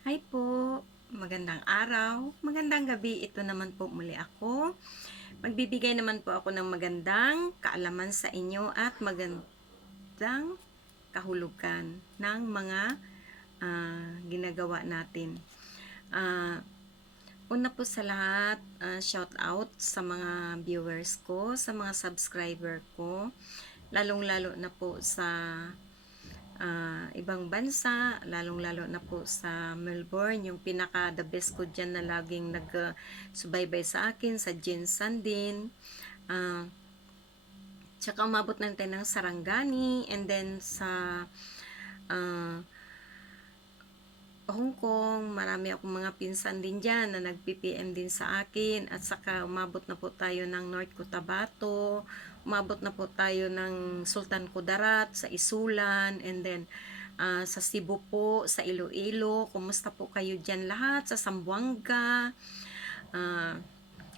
Hi po, magandang araw, magandang gabi. Ito naman po muli ako. Magbibigay naman po ako ng magandang kaalaman sa inyo at magandang kahulugan ng mga ginagawa natin. Ah, Una po sa lahat, shout out sa mga viewers ko, sa mga subscriber ko, lalong-lalo na po sa ibang bansa, lalong-lalo na po sa Melbourne, yung pinaka the best ko dyan na laging nag-subaybay sa akin, sa Jinsan din. Tsaka umabot ng tayo ng Sarangani, and then sa uh, Hong Kong, marami akong mga pinsan din dyan na nag-PPM din sa akin, at saka umabot na po tayo ng North Cotabato, umabot na po tayo ng Sultan Kudarat, sa Isulan, and then sa Cebu po, sa Iloilo. Kumusta po kayo dyan lahat? Sa Zamboanga,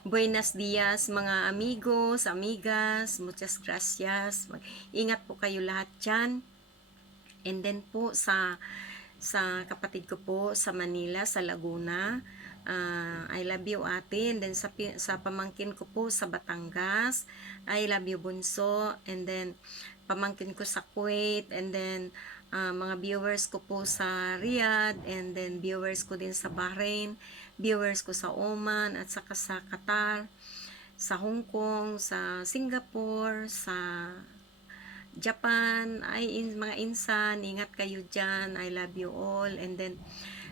buenos dias mga amigos, amigas, muchas gracias. Ingat po kayo lahat dyan. And then po sa kapatid ko po sa Manila, sa Laguna, I love you ate. And then sa pamangkin ko po sa Batangas, I love you bunso. And then pamangkin ko sa Kuwait, and then mga viewers ko po sa Riyadh, and then viewers ko din sa Bahrain, viewers ko sa Oman, at saka sa Qatar, sa Hong Kong, sa Singapore, sa Japan, mga insan, ingat kayo dyan, I love you all. And then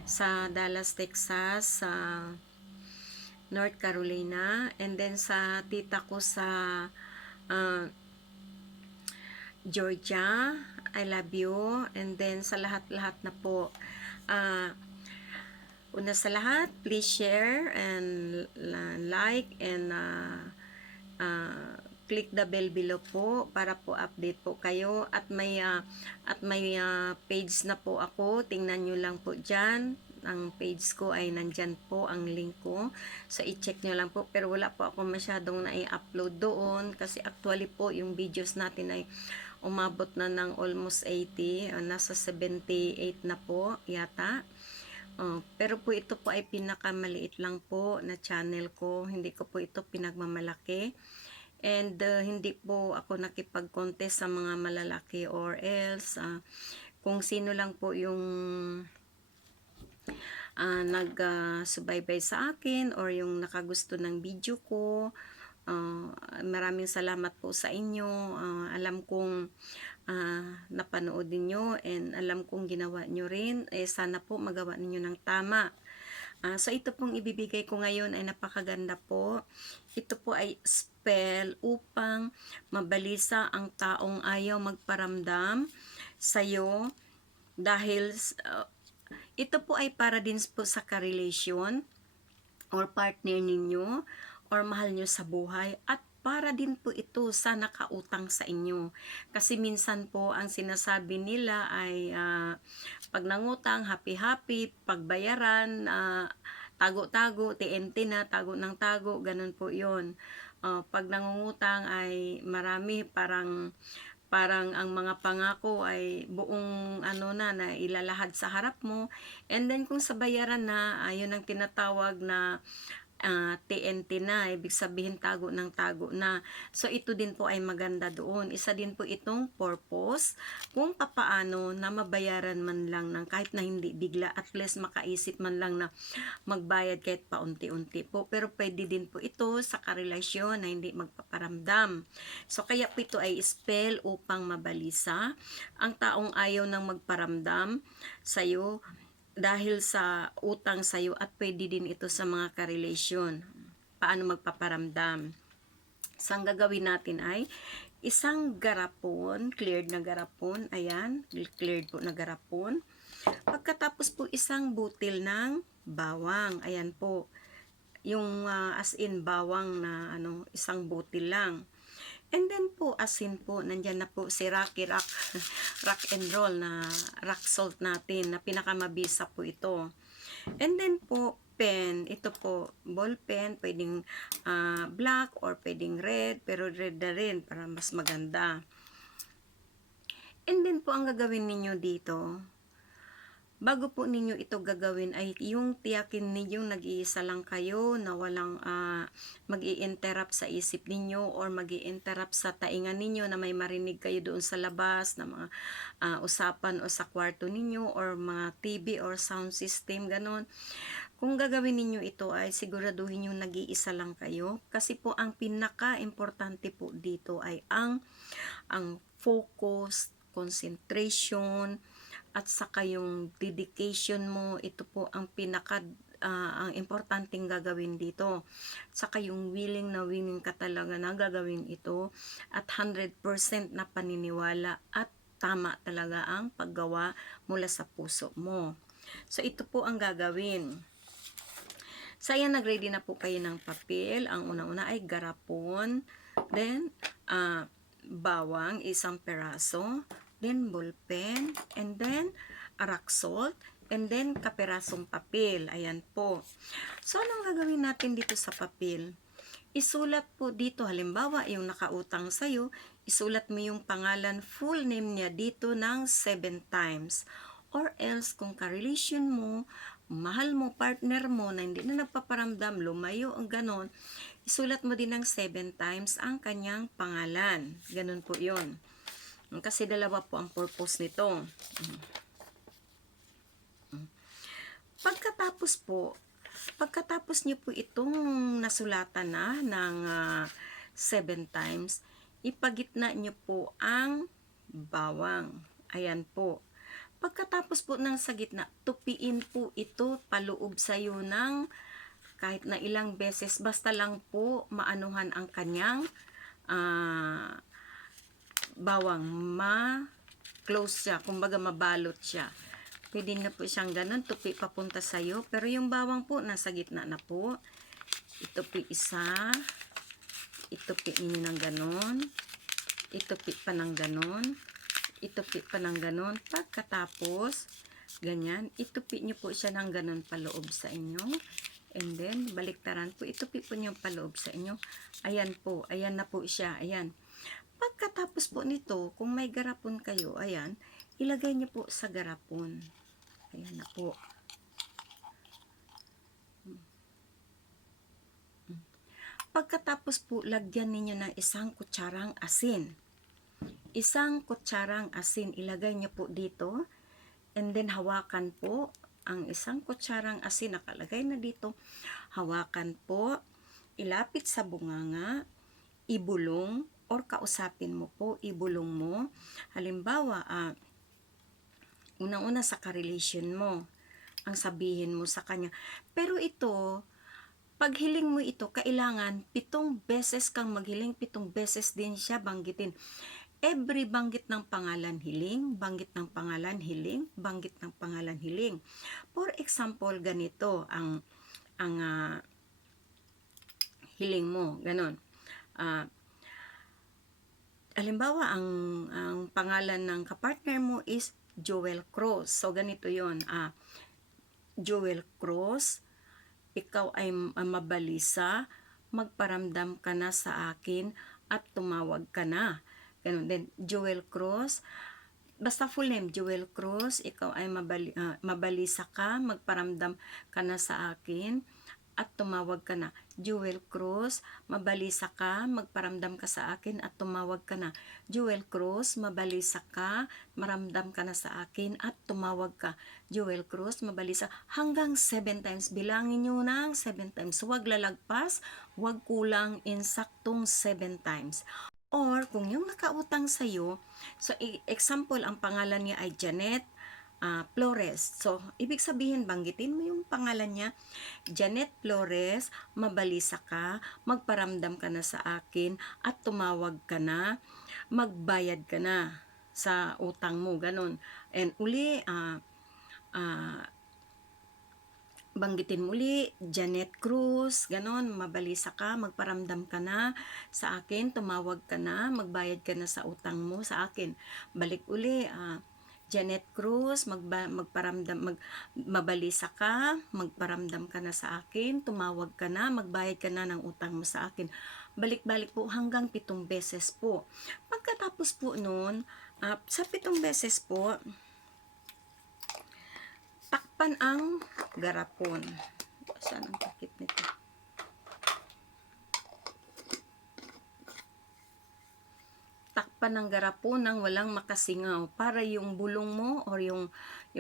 sa Dallas, Texas, sa North Carolina, and then sa tita ko sa uh, Georgia, I love you. And then sa lahat-lahat na po, una sa lahat, please share and like and click the bell below po para po update po kayo, at may page na po ako. Tingnan nyo lang po dyan, ang page ko ay nandyan po ang link ko, so i-check nyo lang po. Pero wala po ako masyadong na-upload doon kasi actually po yung videos natin ay umabot na ng almost 80, nasa 78 na po yata. Pero po ito po ay pinakamaliit lang po na channel ko, hindi ko po ito pinagmamalaki. And hindi po ako nakipag-contest sa mga malalaki, or else kung sino lang po yung nag-subaybay sa akin or yung nakagusto ng video ko, maraming salamat po sa inyo. Alam kong napanood niyo, and alam kong ginawa nyo rin. Sana po magawa ninyo ng tama. So ito pong ibibigay ko ngayon ay napakaganda po. Ito po ay spell upang mabalisa ang taong ayaw magparamdam sa'yo, dahil ito po ay para din po sa karelasyon or partner ninyo or mahal nyo sa buhay, at para din po ito sa nakautang sa inyo. Kasi minsan po ang sinasabi nila ay pag nangutang, happy-happy, pagbayaran, tago-tago, TNT na, tago ng tago, ganun po yon. Pag nangungutang ay marami, parang ang mga pangako ay buong na ilalahad sa harap mo, and then kung sa bayaran na, ayun ang tinatawag na TNT na, ibig sabihin tago ng tago na. So ito din po ay maganda doon. Isa din po itong purpose kung papaano na mabayaran man lang ng kahit na hindi bigla, at least makaisip man lang na magbayad kahit paunti-unti po. Pero pwede din po ito sa karelasyon na hindi magpaparamdam. So kaya po ito ay spell upang mabalisa ang taong ayaw nang magparamdam sa'yo dahil sa utang sa'yo, at pwede din ito sa mga karelasyon. Paano magpaparamdam? So, ang gagawin natin ay isang garapon, cleared na garapon, ayan, cleared po na garapon. Pagkatapos po isang butil ng bawang, ayan po, yung as in bawang na isang butil lang. And then po, asin po, nandyan na po si Rocky Rock, rock and roll na rock salt natin, na pinakamabisa po ito. And then po, pen, ito po, ball pen, pwedeng black or pwedeng red, pero red na rin para mas maganda. And then po, ang gagawin ninyo dito, bago po ninyo ito gagawin ay yung tiyakin ninyong nag-iisa lang kayo na walang mag-i-interrupt sa isip ninyo or mag-i-interrupt sa taingan ninyo na may marinig kayo doon sa labas na mga usapan o sa kwarto ninyo or mga TV or sound system, ganon. Kung gagawin ninyo ito ay siguraduhin yung nag-iisa lang kayo kasi po ang pinaka-importante po dito ay ang focus, concentration, at saka yung dedication mo. Ito po ang ang importanteng gagawin dito. Saka yung willing ka talaga na gagawin ito at 100% na paniniwala at tama talaga ang paggawa mula sa puso mo. So ito po ang gagawin. So ayan, nagready na po kayo ng papel. Ang una-una ay garapon, then bawang, isang peraso, then ballpen, and then rock salt, and then kaperasong papel. Ayan po. So, anong gagawin natin dito sa papel? Isulat po dito, halimbawa, yung nakautang sa'yo, isulat mo yung pangalan, full name niya dito ng 7 times. Or else, kung ka-relation mo, mahal mo, partner mo, na hindi na nagpaparamdam, lumayo, ang ganon, isulat mo din ng 7 times ang kanyang pangalan. Ganon po yun. Kasi dalawa po ang purpose nito. Pagkatapos nyo po itong nasulatan na ng 7 times, ipagitna nyo po ang bawang. Ayan po. Pagkatapos po ng sa gitna, tupiin po ito paloob sa'yo ng kahit na ilang beses, basta lang po maanuhan ang kanyang bawang, ma-close siya, kumbaga mabalot siya. Pwede na po siyang ganun, tupi papunta sa'yo, pero yung bawang po, nasa gitna na po. Itupi isa, itupi ninyo ng ganun, itupi pa ng ganun, itupi pa ng ganun. Pagkatapos, ganyan, itupi nyo po siya ng ganun paloob sa inyo. And then, baliktaran po, itupi po nyo paloob sa inyo. Ayan po, ayan na po siya, ayan. Pagkatapos po nito, kung may garapon kayo, ayan, ilagay niyo po sa garapon. Ayan na po. Pagkatapos po, lagyan ninyo ng isang kutsarang asin. Isang kutsarang asin, ilagay niyo po dito. And then, hawakan po ang isang kutsarang asin, nakalagay na dito. Hawakan po, ilapit sa bunganga, ibulong, or kausapin mo po, ibulong mo. Halimbawa, unang-una sa ka-relation mo, ang sabihin mo sa kanya. Pero ito, pag hiling mo ito, kailangan 7 beses kang maghiling, 7 beses din siya banggitin. Every banggit ng pangalan, hiling, banggit ng pangalan, hiling, banggit ng pangalan, hiling. For example, ganito ang hiling mo, ganon. Halimbawa, ang pangalan ng kapartner mo is Joel Cruz. So, ganito yon. Joel Cruz, ikaw ay mabalisa, magparamdam ka na sa akin at tumawag ka na. Ganun din. Joel Cruz, basta full name, Joel Cruz, ikaw ay mabalisa ka, magparamdam ka na sa akin at tumawag ka na. Joel Cruz, mabalisa ka, magparamdam ka sa akin at tumawag ka na. Joel Cruz, mabalisa ka, maramdam ka na sa akin at tumawag ka. Joel Cruz, mabalisa, hanggang 7 times. Bilangin nyo ng 7 times. Huwag lalagpas, huwag kulang, insaktong 7 times. Or, kung yung nakautang sa'yo, so example, ang pangalan niya ay Janet Flores. So, ibig sabihin, banggitin mo yung pangalan niya, Janet Flores, mabalisa ka, magparamdam ka na sa akin, at tumawag ka na, magbayad ka na sa utang mo, ganun. And uli, banggitin muli, Janet Cruz, ganon, mabalisa ka, magparamdam ka na sa akin, tumawag ka na, magbayad ka na sa utang mo sa akin. Balik uli, Janet Cruz, mabalisa ka, magparamdam ka na sa akin, tumawag ka na, magbayad ka na ng utang mo sa akin. Balik-balik po hanggang 7 beses po. Pagkatapos po nun, sa 7 beses po, Takpan ang garapon. Saan ang takip nito? Takpan ng garapon nang walang makasingaw para yung bulong mo or yung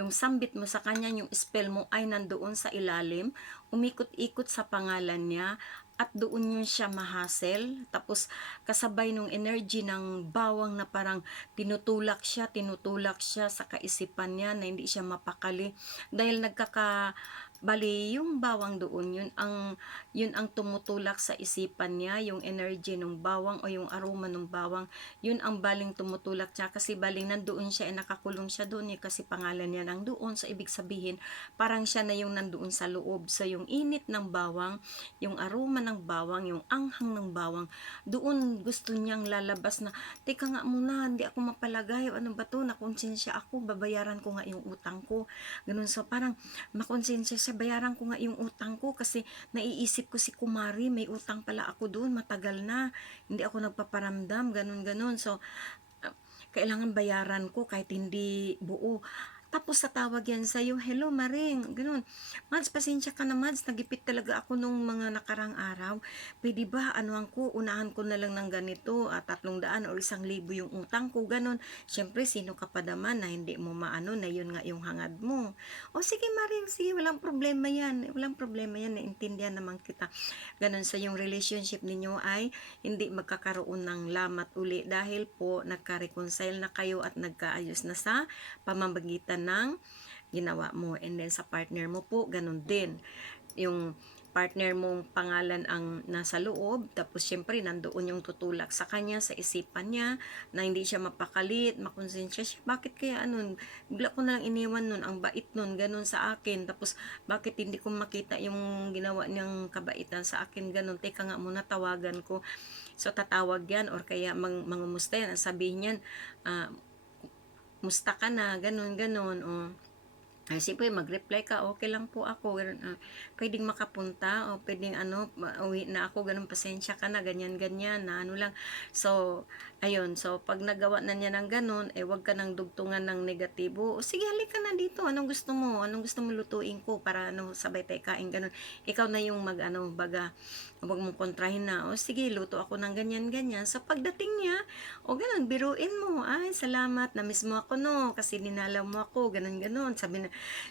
sambit mo sa kanya, yung spell mo ay nandoon sa ilalim, umikot-ikot sa pangalan niya at doon yun siya mahasel. Tapos kasabay nung energy ng bawang na parang tinutulak siya sa kaisipan niya na hindi siya mapakali dahil bali yung bawang doon yun ang tumutulak sa isipan niya, yung energy ng bawang o yung aroma ng bawang, yun ang baling tumutulak siya kasi baling nandoon siya, nakakulong siya doon kasi pangalan niya nandoon, so ibig sabihin parang siya na yung nandoon sa loob. So yung init ng bawang, yung aroma ng bawang, yung anghang ng bawang, doon gusto niyang lalabas na, teka nga muna, hindi ako mapalagay, ano ba to, nakonsensya ako, babayaran ko nga yung utang ko, ganun. So parang makonsensya siya, bayaran ko nga yung utang ko kasi naiisip ko si Kumari, may utang pala ako doon, matagal na, hindi ako nagpaparamdam, ganun. So, kailangan bayaran ko kahit hindi buo. Tapos tatawag yan sa'yo, hello Maring, ganun. Mads, pasensya ka na Mads, nagipit talaga ako nung mga nakarang araw. Pwede ba, anuhan ko, unahan ko na lang ng ganito, 300 o 1,000 yung utang ko, ganun. Siyempre, sino ka pa naman na hindi mo maano na yun nga yung hangad mo. O sige Maring, sige, walang problema yan, naintindihan naman kita. Ganun, sa yung relationship ninyo ay hindi magkakaroon ng lamat uli dahil po nagka-reconcile na kayo at nagkaayos na sa pamamagitan ng ginawa mo. And then sa partner mo po, ganun din. Yung partner mong pangalan ang nasa loob, tapos syempre nandoon yung tutulak sa kanya, sa isipan niya, na hindi siya mapakalit, makonsensya siya, bakit kaya bigla ko na lang iniwan nun, ang bait nun, ganun sa akin, tapos bakit hindi ko makita yung ginawa niyang kabaitan sa akin, ganun, teka nga muna, tawagan ko. So tatawag yan, or kaya mangumusta yan, sabihin yan, musta ka na, ganun, o siyempre mag-reply ka, okay lang po ako, pwedeng makapunta, o pwedeng uwi na ako, ganun, pasensya ka na, ganyan, na lang. So, ayun, so pag nagawa na niya ng ganun, wag ka nang dugtungan ng negatibo, o sige, halika na dito, anong gusto mo lutuin ko, para sabay tayo kain, ganun. Ikaw na yung baga, wag mong kontrahin na, o sige, luto ako ng ganyan, so pagdating niya, o ganun, biruin mo, ay, salamat, na-miss mo ako, no, kasi dinalaw mo ako, ganun, sabi na,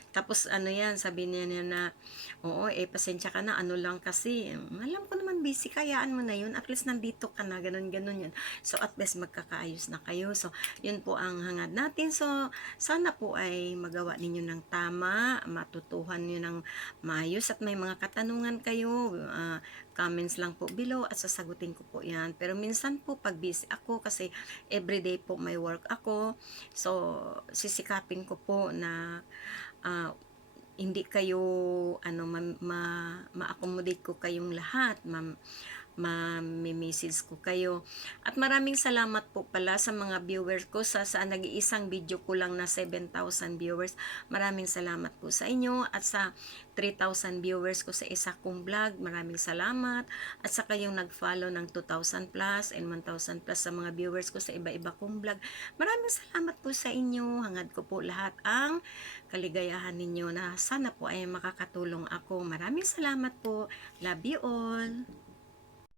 tapos sabi niya na, oo, pasensya ka na, lang kasi, alam ko naman busy, kayaan mo na yun, at least nandito ka na, ganun yan. So, at least magkakaayos na kayo. So, yun po ang hangad natin. So, sana po ay magawa ninyo ng tama, matutuhan nyo ng maayos, at may mga katanungan kayo, comments lang po below at sasagutin ko po yan. Pero minsan po pag busy ako kasi everyday po may work ako, so sisikapin ko po na hindi kayo ma-accommodate ko kayong lahat, message ko kayo. At maraming salamat po pala sa mga viewers ko sa nag-iisang video ko lang na 7,000 viewers. Maraming salamat po sa inyo, at sa 3,000 viewers ko sa isa kong vlog. Maraming salamat. At sa kayong nag-follow ng 2,000 plus and 1,000 plus sa mga viewers ko sa iba-iba kong vlog. Maraming salamat po sa inyo. Hangad ko po lahat ang kaligayahan ninyo, na sana po ay makakatulong ako. Maraming salamat po. Love you all.